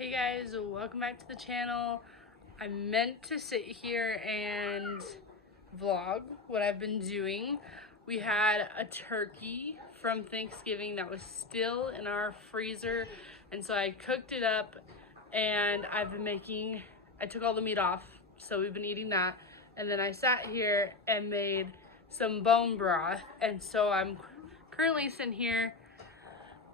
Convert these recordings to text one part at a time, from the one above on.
Hey guys, welcome back to the channel. I meant to sit here and vlog what I've been doing. We had a turkey from Thanksgiving that was still in our freezer, and so I cooked it up and I took all the meat off, so we've been eating that. And then I sat here and made some bone broth, and so I'm currently sitting here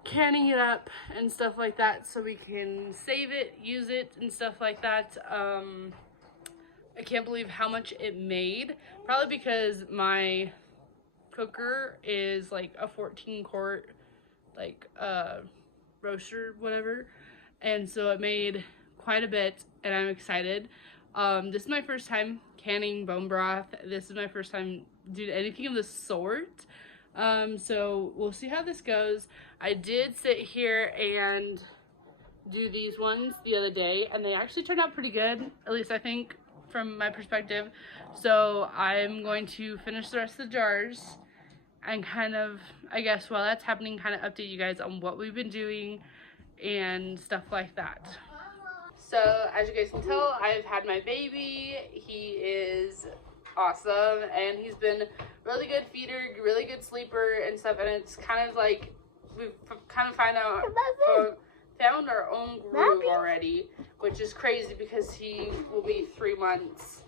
canning it up and stuff like that so we can save it, use it, and stuff like that. I can't believe how much it made, probably because my cooker is like a 14 quart like roaster, whatever, and so it made quite a bit, and I'm excited. This is my first time canning bone broth. This is my first time doing anything of the sort. So we'll see how this goes. I did sit here and do these ones the other day, and they actually turned out pretty good, at least I think from my perspective. So I'm going to finish the rest of the jars and kind of, I guess while that's happening, kind of update you guys on what we've been doing and stuff like that. So as you guys can tell, I've had my baby. He is awesome, and he's been really good feeder, really good sleeper and stuff, and it's kind of like we've kind of found our own groove already, which is crazy because he will be 3 months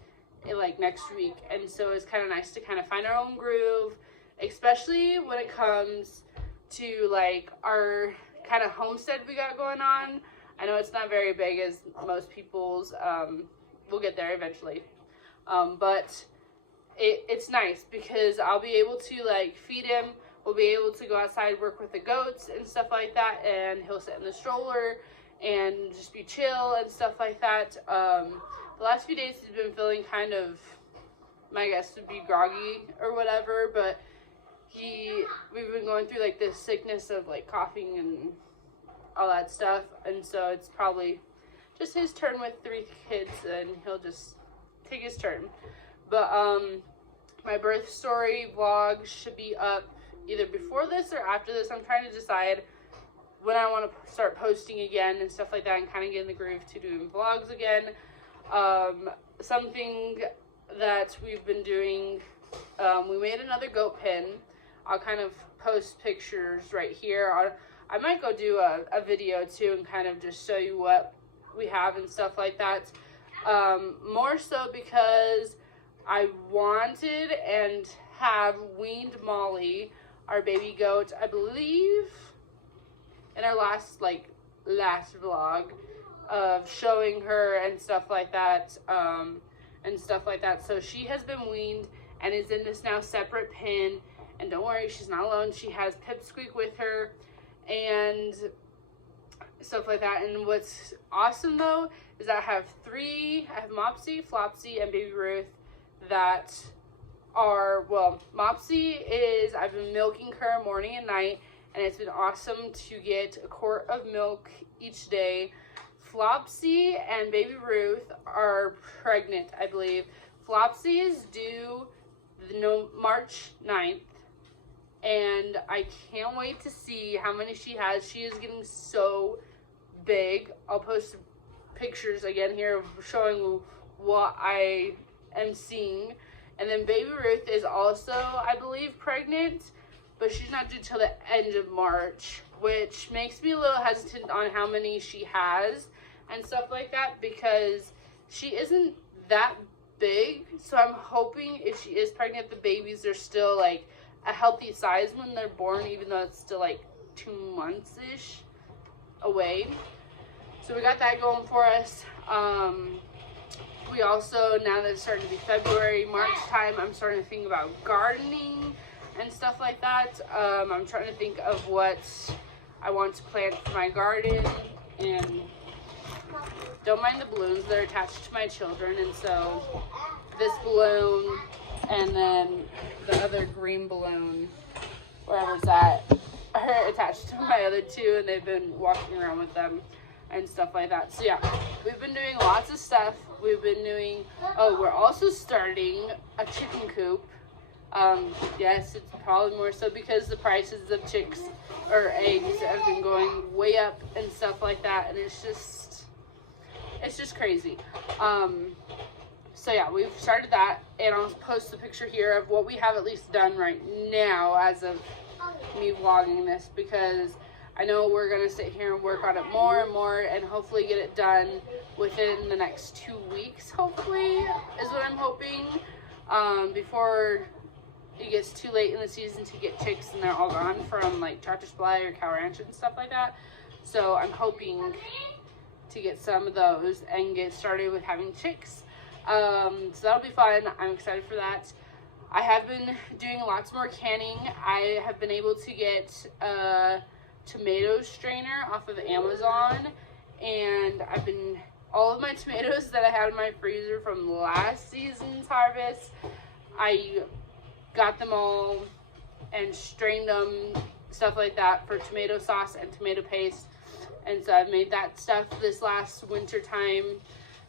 like next week, and so it's kind of nice to kind of find our own groove, especially when it comes to like our kind of homestead we got going on. I know it's not very big as most people's. We'll get there eventually, but it's nice because I'll be able to like feed him. We'll be able to go outside, work with the goats and stuff like that, and he'll sit in the stroller and just be chill and stuff like that. The last few days he's been feeling kind of, my guess would be groggy or whatever, but we've been going through like this sickness of like coughing and all that stuff, and so it's probably just his turn with 3 kids, and he'll just take his turn. But my birth story vlog should be up either before this or after this. I'm trying to decide when I want to start posting again and stuff like that, and kind of get in the groove to doing vlogs again. Something that we've been doing, we made another goat pen. I'll kind of post pictures right here. I might go do a video too and kind of just show you what we have and stuff like that. More so because I wanted and have weaned Molly, our baby goat, I believe in our last vlog of showing her and stuff like that, So she has been weaned and is in this now separate pen, and don't worry, she's not alone. She has Pipsqueak with her and stuff like that. And what's awesome though is that I have Mopsy, Flopsy, and Baby Ruth that are, well, Mopsy is, I've been milking her morning and night, and it's been awesome to get a quart of milk each day. Flopsy and Baby Ruth are pregnant, I believe. Flopsy is due March 9th, and I can't wait to see how many she has. She is getting so big. I'll post pictures again here showing what I am seeing. And then Baby Ruth is also, I believe, pregnant, but she's not due till the end of March, which makes me a little hesitant on how many she has and stuff like that, because she isn't that big. So I'm hoping if she is pregnant, the babies are still like a healthy size when they're born, even though it's still like 2 months-ish away. So we got that going for us. We also, now that it's starting to be February, March time, I'm starting to think about gardening and stuff like that. I'm trying to think of what I want to plant for my garden, and don't mind the balloons, they're attached to my children. And so this balloon and then the other green balloon, wherever's at, are attached to my other 2, and they've been walking around with them and stuff like that. So yeah, we've been doing lots of stuff. We've been doing, we're also starting a chicken coop. Yes, it's probably more so because the prices of chicks or eggs have been going way up and stuff like that, and it's just it's just crazy. So yeah, we've started that, and I'll post the picture here of what we have at least done right now as of me vlogging this, because I know we're gonna sit here and work on it more and more, and hopefully get it done within the next 2 weeks, hopefully, is what I'm hoping, before it gets too late in the season to get chicks and they're all gone from like Tractor Supply or Cow Ranch and stuff like that. So I'm hoping to get some of those and get started with having chicks. So that'll be fun. I'm excited for that. I have been doing lots more canning. I have been able to get a tomato strainer off of Amazon, and all of my tomatoes that I had in my freezer from last season's harvest, I got them all and strained them, stuff like that, for tomato sauce and tomato paste. And so I've made that stuff this last winter time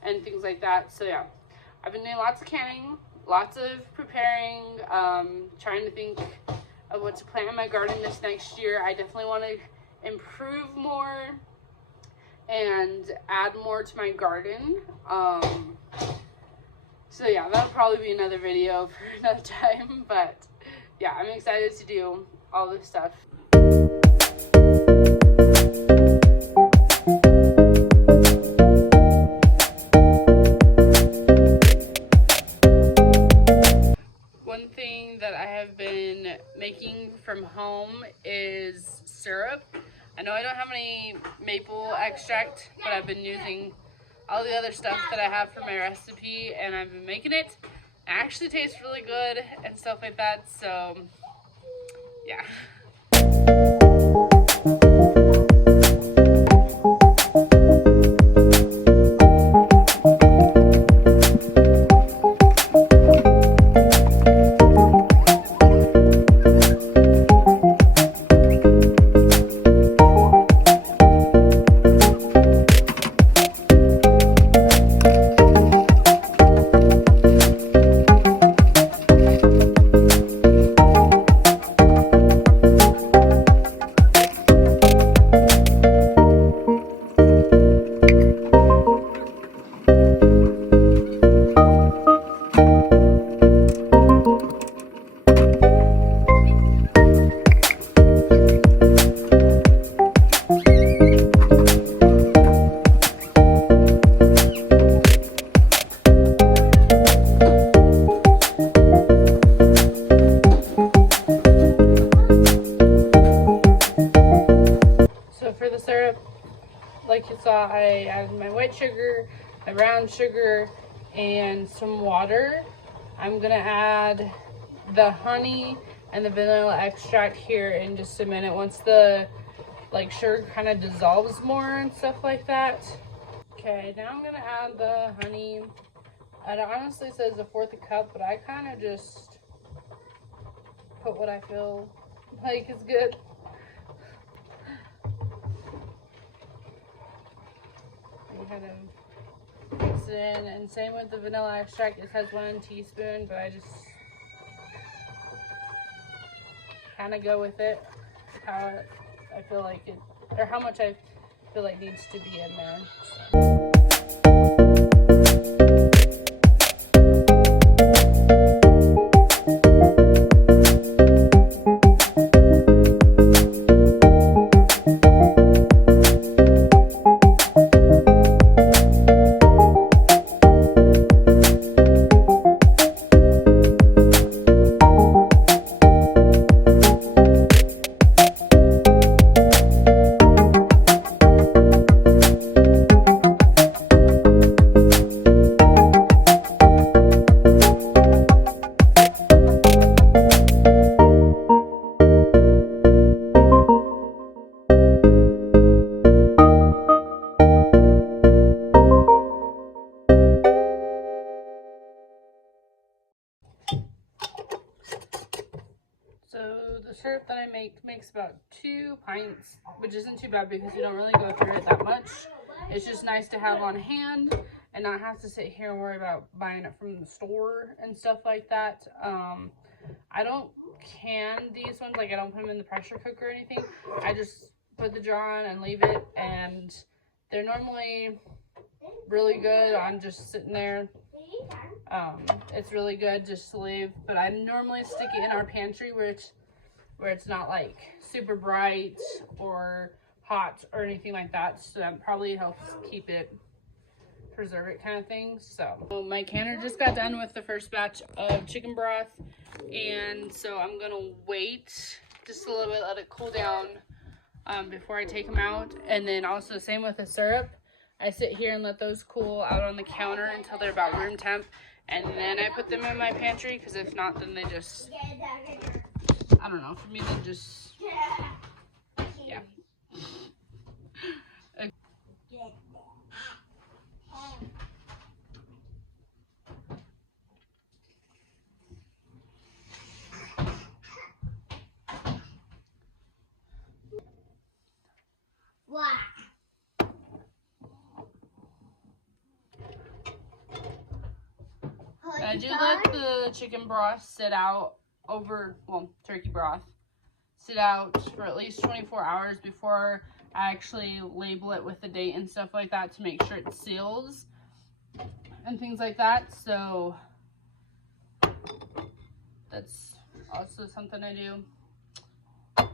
and things like that. So yeah, I've been doing lots of canning, lots of preparing, trying to think of what to plant in my garden this next year. I definitely want to improve more and add more to my garden. So yeah, that'll probably be another video for another time, but yeah, I'm excited to do all this stuff. One thing that I have been making from home is syrup. I know I don't have any maple extract, but I've been using all the other stuff that I have for my recipe, and I've been making it. It actually tastes really good and stuff like that, so yeah. Like you saw, I added my white sugar, my brown sugar, and some water. I'm gonna add the honey and the vanilla extract here in just a minute once the sugar kind of dissolves more and stuff like that. Okay, now I'm gonna add the honey. It honestly says 1/4 cup, but I kind of just put what I feel like is good. Kind of mix it in, and same with the vanilla extract. It says 1 teaspoon, but I just kind of go with it, how I feel like it, or how much I feel like needs to be in there. So. So the syrup that I makes about 2 pints, which isn't too bad because you don't really go through it that much. It's just nice to have on hand and not have to sit here and worry about buying it from the store and stuff like that. I don't can these ones, like I don't put them in the pressure cooker or anything. I just put the jar on and leave it, and they're normally really good on just sitting there. It's really good just to leave, but I normally stick it in our pantry where it's not like super bright or hot or anything like that, so that probably helps keep it, preserve it kind of thing. So my canner just got done with the first batch of chicken broth, and so I'm gonna wait just a little bit, let it cool down before I take them out. And then also same with the syrup, I sit here and let those cool out on the counter until they're about room temp, and then I put them in my pantry, because if not, then they just, I don't know, for me they just, yeah. I do let the chicken broth sit out turkey broth, sit out for at least 24 hours before I actually label it with the date and stuff like that, to make sure it seals and things like that. So that's also something I do. And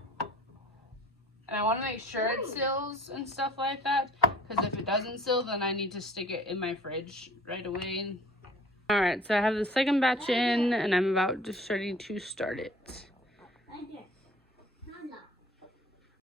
I want to make sure it seals and stuff like that, because if it doesn't seal, then I need to stick it in my fridge right away. All right, so I have the second batch in, and I'm about just starting to start it.